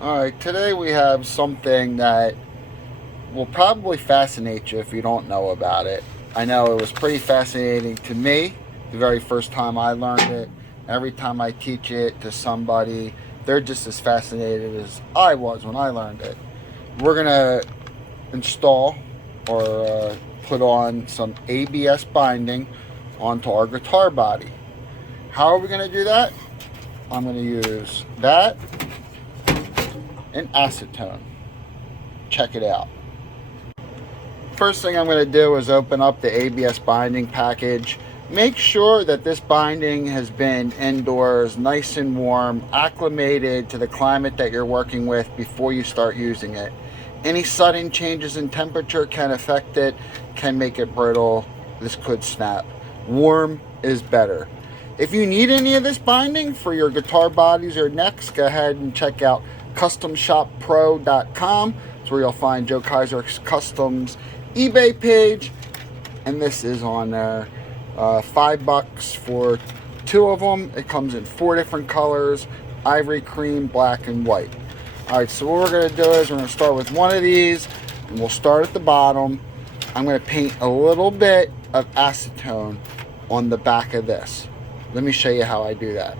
Alright, today we have something that will probably fascinate you if you don't know about it. I know it was pretty fascinating to me the very first time I learned it. Every time I teach it to somebody, they're just as fascinated as I was when I learned it. We're going to install or put on some ABS binding onto our guitar body. How are we going to do that? I'm going to use that and acetone. Check it out. First thing I'm going to do is open up the ABS binding package. Make sure that this binding has been indoors, nice and warm, acclimated to the climate that you're working with before you start using it. Any sudden changes in temperature can affect it, can make it brittle. This could snap. Warm is better. If you need any of this binding for your guitar bodies or necks, go ahead and check out customshoppro.com. It's where you'll find Joe Kaiser's Customs eBay page, and this is on there. $5 for 2 of them. It comes in 4 different colors: ivory, cream, black, and white. Alright, so what we're going to do is we're going to start with one of these, and we'll start at the bottom. I'm going to paint a little bit of acetone on the back of this. Let me show you how I do that.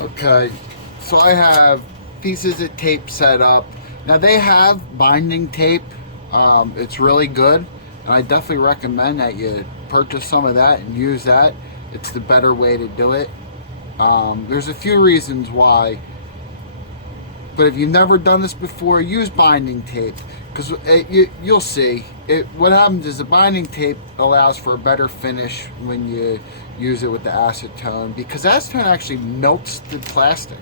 Okay, so I have pieces of tape set up. Now they have binding tape. It's really good, and I definitely recommend that you purchase some of that and use that. It's the better way to do it. There's a few reasons why, but if you've never done this before, use binding tape, because you'll see it. What happens is the binding tape allows for a better finish when you use it with the acetone, because acetone actually melts the plastic.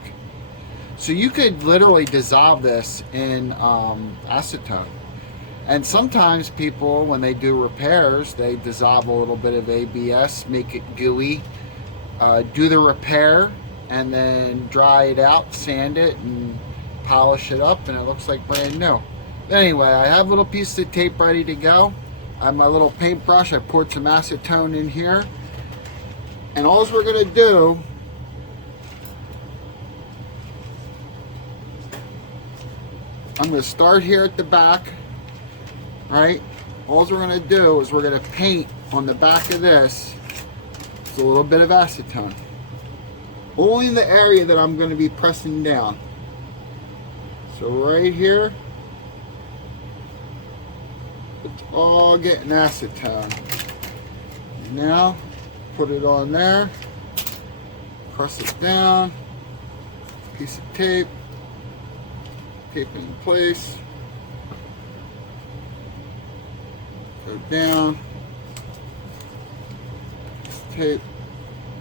So you could literally dissolve this in acetone. And sometimes people, when they do repairs, they dissolve a little bit of ABS, make it gooey, do the repair, and then dry it out, sand it, and polish it up, and it looks like brand new. But anyway, I have a little piece of tape ready to go. I have my little paintbrush. I poured some acetone in here. And all we're going to do I'm going to start here at the back, right? All we're going to do is we're going to paint on the back of this with a little bit of acetone. Only in the area that I'm going to be pressing down. So right here, it's all getting acetone. Now, put it on there, press it down, piece of tape, tape it in place, go down, tape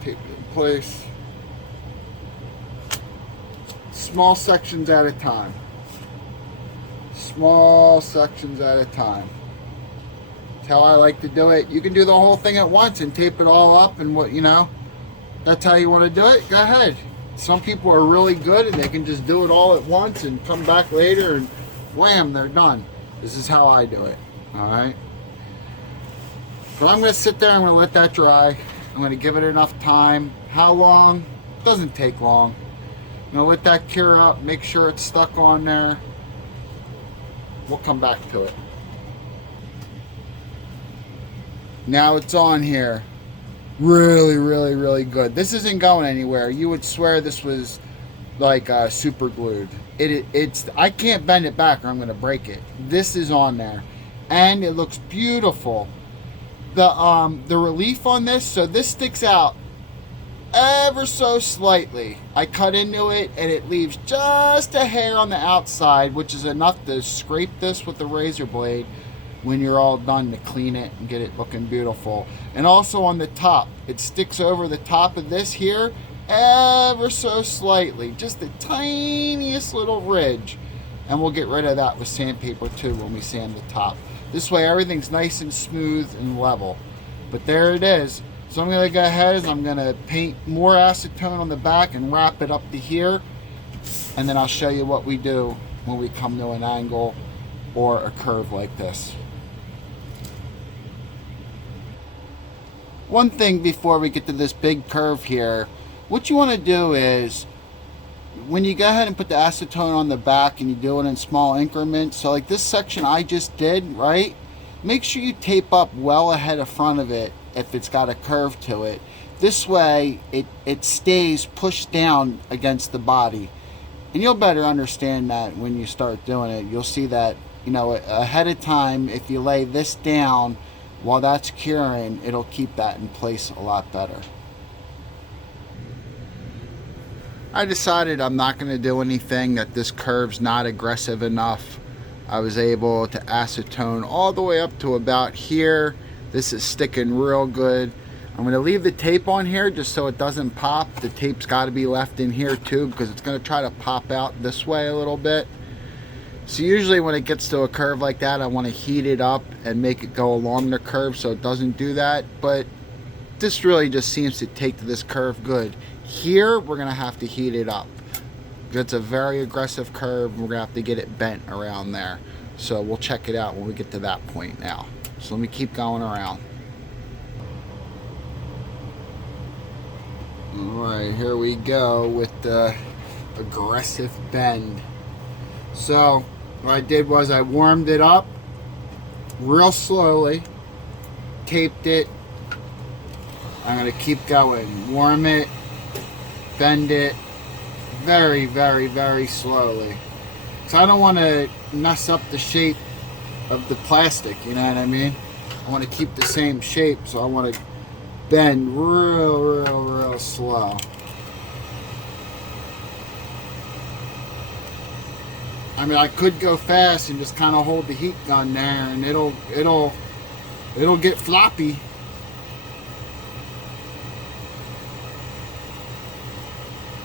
it in place, small sections at a time, small sections at a time. That's how I like to do it. You can do the whole thing at once and tape it all up, and that's how you want to do it, go ahead. Some people are really good and they can just do it all at once and come back later and wham, they're done. This is how I do it. Alright, but I'm going to sit there, I'm going to let that dry. I'm going to give it enough time. How long? Doesn't take long. I'm going to let that cure up, make sure it's stuck on there. We'll come back to it. Now it's on here. Really, really, really good. This isn't going anywhere. You would swear this was like super glued. It's I can't bend it back or I'm going to break it. This is on there, and it looks beautiful. The relief on this, so this sticks out ever so slightly. I cut into it and it leaves just a hair on the outside, which is enough to scrape this with the razor blade when you're all done to clean it and get it looking beautiful. And also on the top, it sticks over the top of this here ever so slightly, just the tiniest little ridge, and we'll get rid of that with sandpaper too when we sand the top. This way everything's nice and smooth and level. But there it is. So I'm going to go ahead and I'm going to paint more acetone on the back and wrap it up to here, and then I'll show you what we do when we come to an angle or a curve like this. One thing before we get to this big curve here, what you want to do is when you go ahead and put the acetone on the back and you do it in small increments, so like this section I just did, right? Make sure you tape up well ahead of front of it if it's got a curve to it. This way it stays pushed down against the body. And you'll better understand that when you start doing it. You'll see that, you know, ahead of time, if you lay this down while that's curing, it'll keep that in place a lot better. I decided I'm not going to do anything, that this curve's not aggressive enough. I was able to acetone all the way up to about here. This is sticking real good. I'm going to leave the tape on here just so it doesn't pop. The tape's got to be left in here too, because it's going to try to pop out this way a little bit. So usually when it gets to a curve like that, I want to heat it up and make it go along the curve so it doesn't do that. But this really just seems to take to this curve good. Here, we're going to have to heat it up. It's a very aggressive curve. We're going to have to get it bent around there. So we'll check it out when we get to that point now. So let me keep going around. Alright, here we go with the aggressive bend. So what I did was I warmed it up real slowly, taped it. I'm going to keep going. Warm it, bend it very, very, very slowly. So I don't want to mess up the shape of the plastic, you know what I mean? I want to keep the same shape, so I want to bend real slow. I mean, I could go fast and just kind of hold the heat gun there, and it'll get floppy.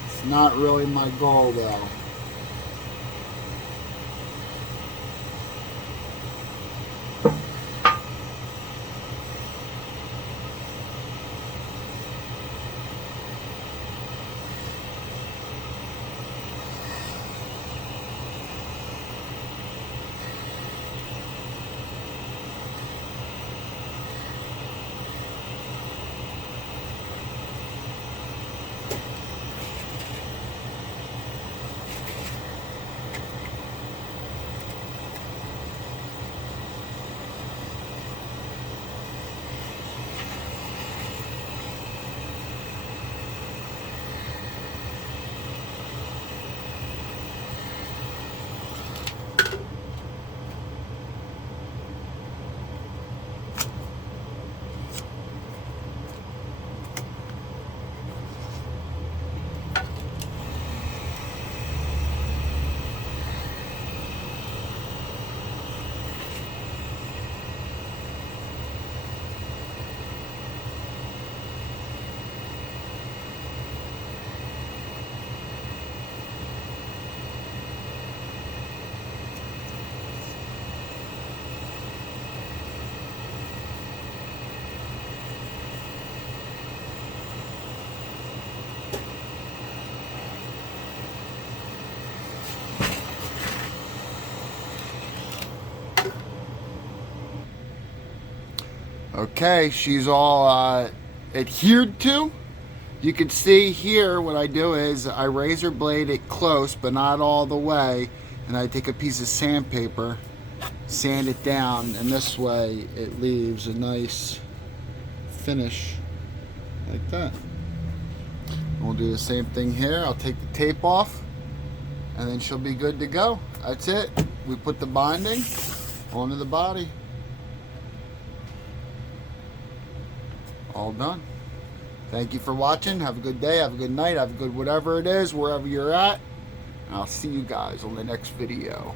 It's not really my goal though. Okay, she's all adhered to. You can see here what I do is I razor blade it close but not all the way, and I take a piece of sandpaper, sand it down, and this way it leaves a nice finish like that. We'll do the same thing here. I'll take the tape off and then she'll be good to go. That's it. We put the binding onto the body. All done. Thank you for watching. Have a good day, have a good night, have a good whatever it is, wherever you're at. And I'll see you guys on the next video.